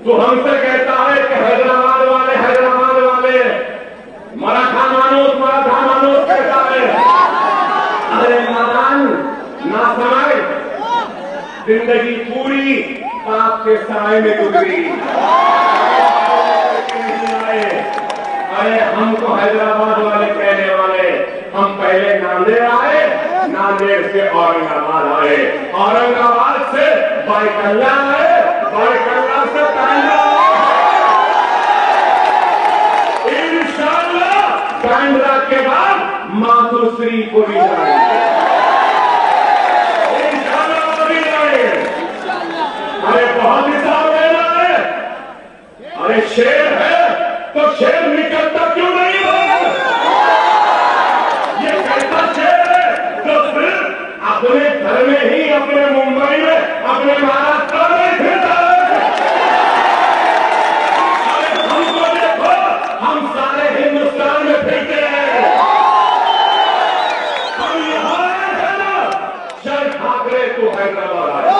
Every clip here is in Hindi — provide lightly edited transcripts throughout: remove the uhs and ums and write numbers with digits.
तो हमसे कहता है कि हैदराबाद वाले मराठा मानूस कहता है। अरे नादान ना समझ, जिंदगी पूरी पाप के सराय में गुजरी। अरे हमको हैदराबाद वाले कहने वाले, हम पहले नांदेड़ आए, नांदेड़ से औरंगाबाद आए, औरंगाबाद से बायकल्ला आए, बायकल्ला से कांडा। इंशाअल्लाह कांडा के बाद मातोश्री को भी जाएंगे, इंशाअल्लाह भी जाएंगे। अरे बहुत हिसाब लेना है। अरे शेर है तो शेर निकलता क्यों नहीं है? ये कैसा शेर है तो सिर्फ अपने घर में ही, अपने मुंबई में, अपने महाराष्ट्र में फिरता है। अरे हमको देखो, हम सारे हिंदुस्तान में फिरते हैं। हम यहां आए थे ना, शरद ठाकरे को हैदराबाद आए।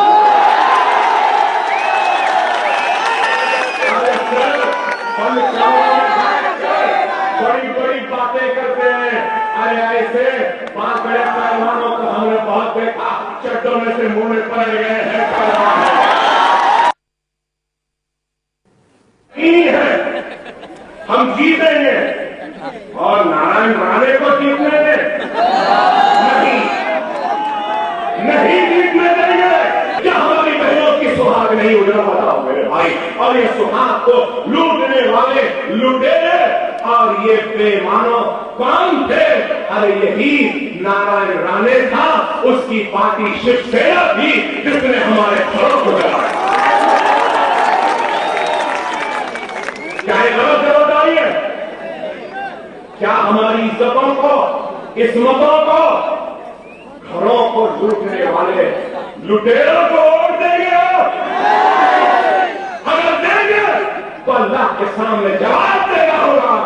बड़ी बड़ी बातें करते हैं। अरे ऐसे बहुत बड़े पहलवानों को हमने बहुत देखा, चड्डों में से मुंह में पड़ गए हैं। हम जीतेंगे और नारायण राणे को जीतने दें? नहीं जीतने देंगे। क्या हमारी बहनों की सुहाग नहीं उजड़ा? बताओ मेरे भाई। और ये सुहाग को लूटने वाले लुटेरे और ये बेईमानों कौन थे? अरे यही नारायण राणे था, उसकी पार्टी शिवसेना थी जिसने हमारे घरों को जलाया। क्या ये गलत आई है? क्या हमारी इज्जतों को, इस्मतों को, घरों को लूटने वाले लुटेरों को वोट देंगे? अगर देंगे तो अल्लाह के सामने जवाब देना होगा।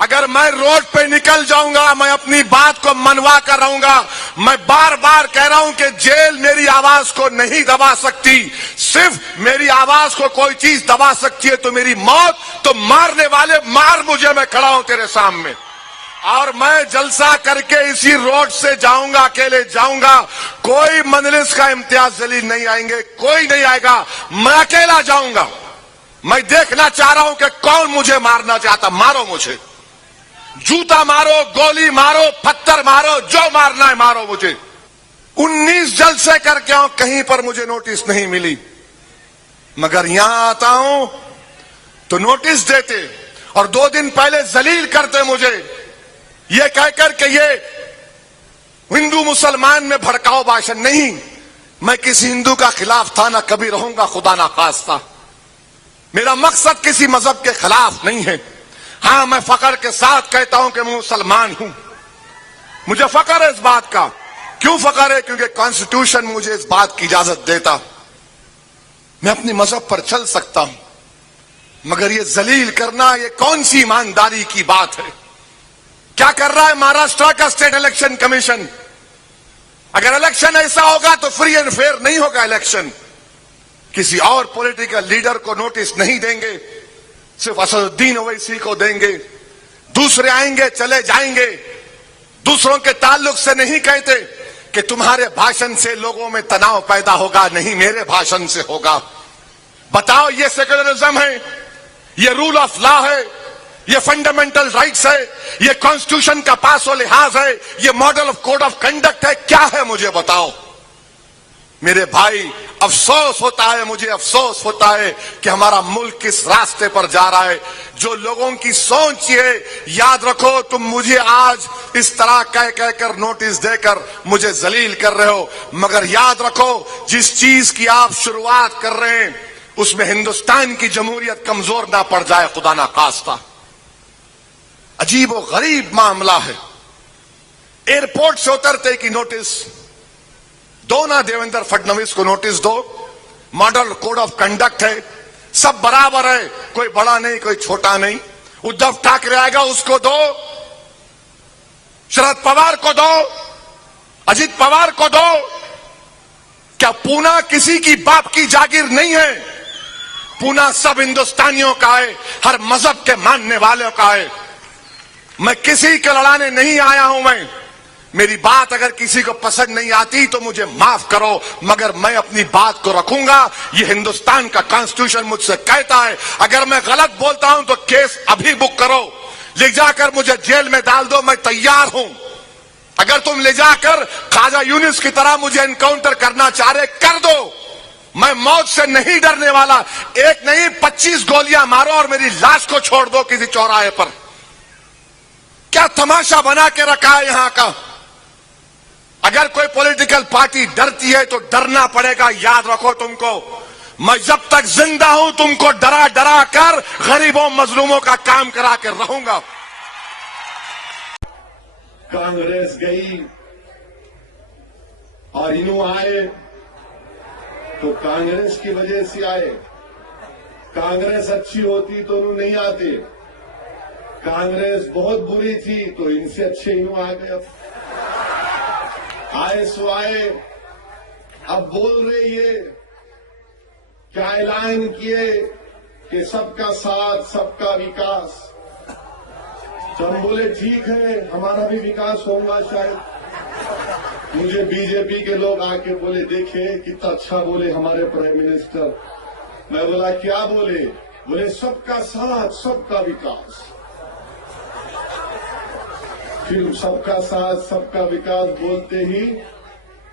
अगर मैं रोड पे निकल जाऊंगा, मैं अपनी बात को मनवा कर रहूंगा। मैं बार बार कह रहा हूं कि जेल मेरी आवाज को नहीं दबा सकती, सिर्फ मेरी आवाज को कोई चीज दबा सकती है तो मेरी मौत। तो मारने वाले मार मुझे, मैं खड़ा हूं तेरे सामने। और मैं जलसा करके इसी रोड से जाऊंगा, अकेले जाऊंगा। कोई मजलिस का इम्तियाज जलील नहीं आएंगे, कोई नहीं आएगा, मैं अकेला जाऊंगा। मैं देखना चाह रहा हूं कि कौन मुझे मारना चाहता। मारो मुझे, जूता मारो, गोली मारो, पत्थर मारो, जो मारना है मारो मुझे। 19 जलसे करके आऊं, कहीं पर मुझे नोटिस नहीं मिली। मगर यहां आता हूं तो नोटिस देते और 2 दिन पहले जलील करते मुझे, ये कहकर के ये हिंदू मुसलमान में भड़काओ भाषण। नहीं, मैं किसी हिंदू का खिलाफ था, ना कभी रहूंगा, खुदा ना खास्ता। मेरा मकसद किसी मजहब के खिलाफ नहीं है। हां, मैं फख्र के साथ कहता हूं कि मैं मुसलमान हूं। मुझे फख्र है इस बात का। क्यों फख्र है? क्योंकि कॉन्स्टिट्यूशन मुझे इस बात की इजाजत देता। मैं अपने मजहब पर चल सकता हूं। मगर ये जलील करना, ये कौन सी ईमानदारी की बात है? क्या कर रहा है महाराष्ट्र का स्टेट इलेक्शन कमीशन? अगर इलेक्शन ऐसा होगा तो फ्री एंड फेयर नहीं होगा इलेक्शन। किसी और पॉलिटिकल लीडर को नोटिस नहीं देंगे, सिर्फ असदुद्दीन ओवैसी को देंगे। दूसरे आएंगे, चले जाएंगे। दूसरों के ताल्लुक से नहीं कहते कि तुम्हारे भाषण से लोगों में तनाव पैदा होगा। नहीं, मेरे भाषण से होगा। बताओ, ये सेक्युलरिज्म है, ये रूल ऑफ लॉ है, ये फंडामेंटल राइट्स है, ये कॉन्स्टिट्यूशन का पास और लिहाज है, ये model of code of conduct है? क्या है मुझे बताओ मेरे भाई। अफसोस होता है, मुझे अफसोस होता है कि हमारा मुल्क किस रास्ते पर जा रहा है। जो लोगों की सोच है, याद रखो, तुम मुझे आज इस तरह कह कहकर नोटिस देकर मुझे जलील कर रहे हो, मगर याद रखो, जिस चीज की आप शुरुआत कर रहे हैं उसमें हिंदुस्तान की जमहूरियत कमजोर ना पड़ जाए, खुदा ना खास्ता। अजीब और गरीब मामला है। एयरपोर्ट से उतरते की नोटिस दो ना, देवेंद्र फडणवीस को नोटिस दो। मॉडल कोड ऑफ कंडक्ट है, सब बराबर है, कोई बड़ा नहीं, कोई छोटा नहीं। उद्धव ठाकरे आएगा, उसको दो, शरद पवार को दो, अजित पवार को दो। क्या पूना किसी की बाप की जागीर नहीं है? पुणे सब हिंदुस्तानियों का है, हर मजहब के मानने वालों का है। मैं किसी को लड़ाने नहीं आया हूं। मेरी बात अगर किसी को पसंद नहीं आती तो मुझे माफ करो, मगर मैं अपनी बात को रखूंगा। ये हिंदुस्तान का कॉन्स्टिट्यूशन मुझसे कहता है, अगर मैं गलत बोलता हूं तो केस अभी बुक करो, ले जाकर मुझे जेल में डाल दो, मैं तैयार हूं। अगर तुम ले जाकर ख्वाजा यूनिस की तरह मुझे एनकाउंटर करना चाह रहे, कर दो। मैं मौत से नहीं डरने वाला। एक नहीं 25 गोलियां मारो और मेरी लाश को छोड़ दो किसी चौराहे पर। क्या तमाशा बना के रखा है यहां का। अगर कोई पॉलिटिकल पार्टी डरती है तो डरना पड़ेगा। याद रखो तुमको, मैं जब तक जिंदा हूं तुमको डरा डरा कर गरीबों मजलूमों का काम करा कर रहूंगा। कांग्रेस गई और इन्हों आए तो कांग्रेस की वजह से आए। कांग्रेस अच्छी होती तो इन्हों नहीं आते। कांग्रेस बहुत बुरी थी तो इनसे अच्छे इन्हों आ गए। आए सो आए। अब बोल रहे ये क्या ऐलान किए कि सबका साथ सबका विकास। तो हम बोले ठीक है, हमारा भी विकास होगा शायद। मुझे बीजेपी के लोग आके बोले देखे कितना अच्छा बोले हमारे प्राइम मिनिस्टर। मैं बोला क्या बोले? बोले सबका साथ सबका विकास। फिर सबका साथ सबका विकास बोलते ही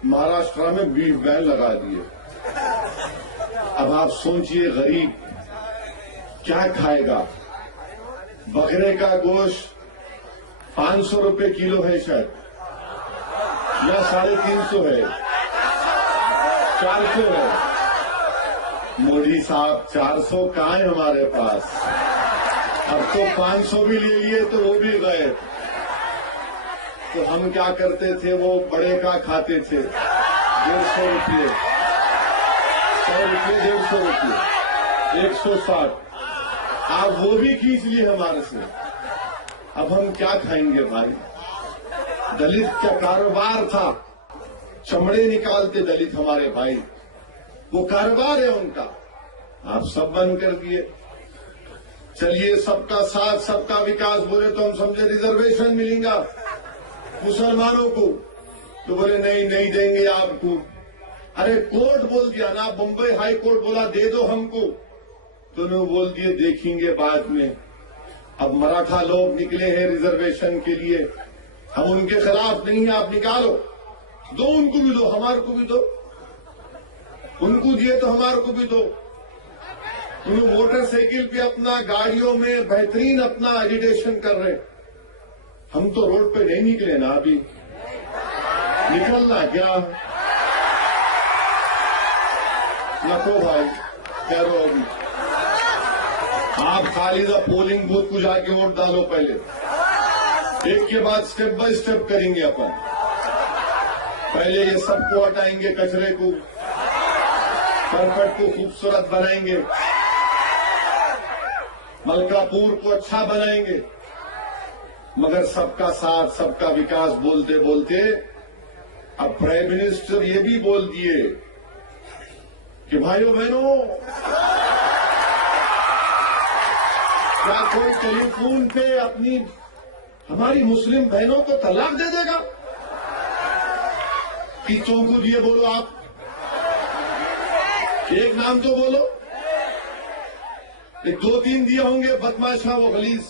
महाराष्ट्र में बीफ बैन लगा दिए। अब आप सोचिए गरीब क्या खाएगा। बकरे का गोश्त 500 रुपए किलो है शायद, या 350 है, 400 है। मोदी साहब 400 कहाँ है हमारे पास। अब तो 500 भी ले लिए तो वो भी गए। तो हम क्या करते थे, वो बड़े का खाते थे 150 रुपये, 100 रुपये, 150 रुपये, 160। आप वो भी खींच लिए हमारे से। अब हम क्या खाएंगे भाई। दलित का कारोबार था, चमड़े निकालते दलित हमारे भाई, वो कारोबार है उनका। आप सब बंद कर दिए। चलिए सबका साथ सबका विकास बोले तो हम समझे रिजर्वेशन मिलेगा मुसलमानों को, तो बोले नहीं नहीं देंगे आपको। अरे कोर्ट बोल दिया ना, बंबई हाई कोर्ट बोला दे दो हमको, तो उन्होंने बोल दिए देखेंगे बाद में। अब मराठा लोग निकले हैं रिजर्वेशन के लिए, हम उनके खिलाफ नहीं है, आप निकालो, दो उनको भी दो, हमारे को भी दो। उनको दिए तो हमारे को भी दो। उन्होंने मोटरसाइकिल पे अपना गाड़ियों में बेहतरीन अपना एजिटेशन कर रहे। हम तो रोड पे नहीं निकले ना, अभी निकलना क्या। नको भाई करो, अभी आप खाली द पोलिंग बूथ को जाके वोट डालो। पहले एक के बाद स्टेप बाय स्टेप करेंगे अपन। पहले ये सबको हटाएंगे, कचरे को, करकट को खूबसूरत बनाएंगे, मलकापुर को अच्छा बनाएंगे। मगर सबका साथ सबका विकास बोलते बोलते अब प्राइम मिनिस्टर ये भी बोल दिए कि भाइयों बहनों, क्या कोई टेलीफोन पे अपनी हमारी मुस्लिम बहनों को तलाक दे देगा? किसों को दिए बोलो आप, एक नाम तो बोलो। एक 2-3 दिए होंगे बदमाश वो गलीज,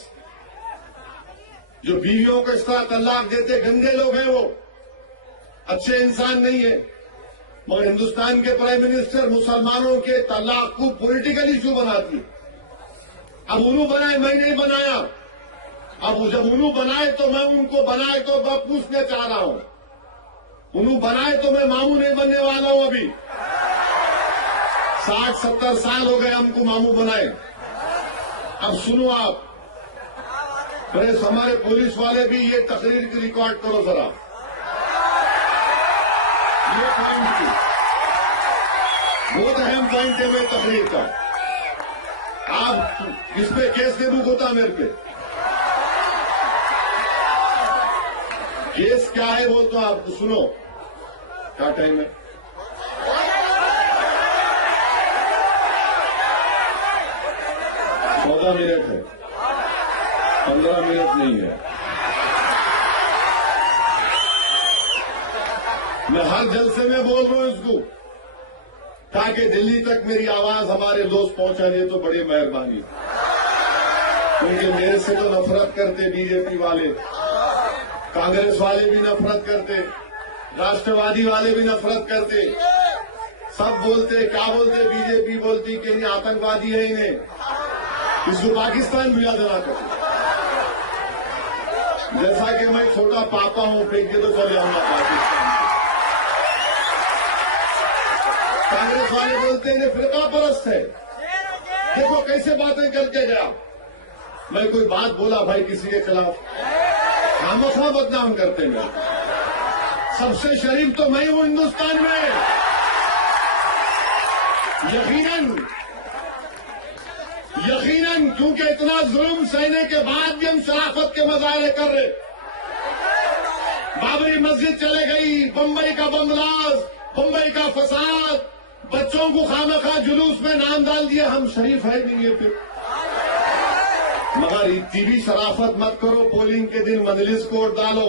जो बीवियों को इस तरह तलाक देते गंदे लोग हैं, वो अच्छे इंसान नहीं है। मगर हिंदुस्तान के प्राइम मिनिस्टर मुसलमानों के तलाक को पॉलिटिकल इशू बनाती है। अब उन्होंने बनाए, मैं नहीं बनाया। अब जब उन्होंने बनाए तो मैं उनको बनाए तो मैं पूछने चाह रहा हूं, उन्होंने बनाए तो मैं मामू नहीं बनने वाला हूं। अभी 60-70 साल हो गए हमको मामू बनाए। अब सुनो आप, प्रेस हमारे पुलिस वाले भी ये तकरीर की रिकॉर्ड करो जरा, ये पॉइंट की बहुत अहम पॉइंट है मेरी तकरीर का। आप इस पे केस दे बुक होता मेरे पे। केस क्या है वो तो आप सुनो। क्या टाइम है? 14 मिनट है, 15 मिनट नहीं है। मैं हर जलसे में बोल रहा हूं इसको, ताकि दिल्ली तक मेरी आवाज हमारे दोस्त पहुंचा दे तो बड़ी मेहरबानी, क्योंकि मेरे से तो नफरत करते बीजेपी वाले, कांग्रेस वाले भी नफरत करते, राष्ट्रवादी वाले भी नफरत करते, सब बोलते, क्या बोलते, बीजेपी बोलती कि नहीं आतंकवादी है इन्हें, इसको पाकिस्तान भिजा देना करते। जैसा कि मैं छोटा पापा हूं, फेंक के तो चले आऊंगा पाकिस्तान। कांग्रेस वाले बोलते हैं फिरका परस्त है, देखो कैसे बातें करके गया। मैं कोई बात बोला भाई किसी के खिलाफ, खामखा बदनाम करते हैं। सबसे शरीफ तो मैं हूं हिंदुस्तान में, यकीनन, क्योंकि इतना जुल्म सहने के बाद भी हम शराफत के मुजाहरे कर रहे। बाबरी मस्जिद चले गई, बम्बई का बमब्लास्ट, बम्बई का फसाद, बच्चों को खामखा जुलूस में नाम डाल दिया। हम शरीफ है नहीं है फिर, मगर इतनी भी शराफत मत करो, पोलिंग के दिन मजलिस को वोट डालो।